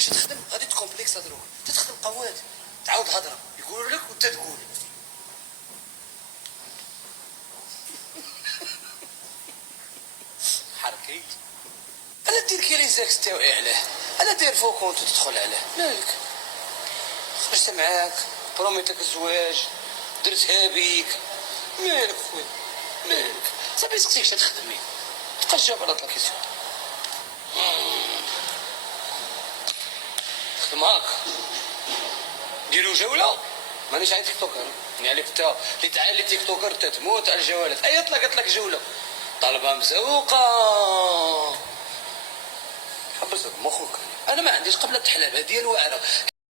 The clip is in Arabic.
فاش تخدم غادي تكومبليكس دروك، تخدم قواد تعاود الهضره يقولوا لك وانت تقول. حركي انا دير كي ليزاكس تاوعي عليه، انا داير فوق كونت تدخل عليه مالك. خرجت معاك بروميت لك الزواج درتها بيك مالك خويا مالك. صافي سقسيك شنو تخدمي تبقى تجاوب على الكيسيون. خدم هاك ديرو جوله مانيش عايز تيك توكر يعني انت اللي تعالي تيك توكر تموت على الجوالات. اي طلقت لك جوله طلبه مزوقه حبس مخك. انا ما عنديش قبل التحلابه ديال واعره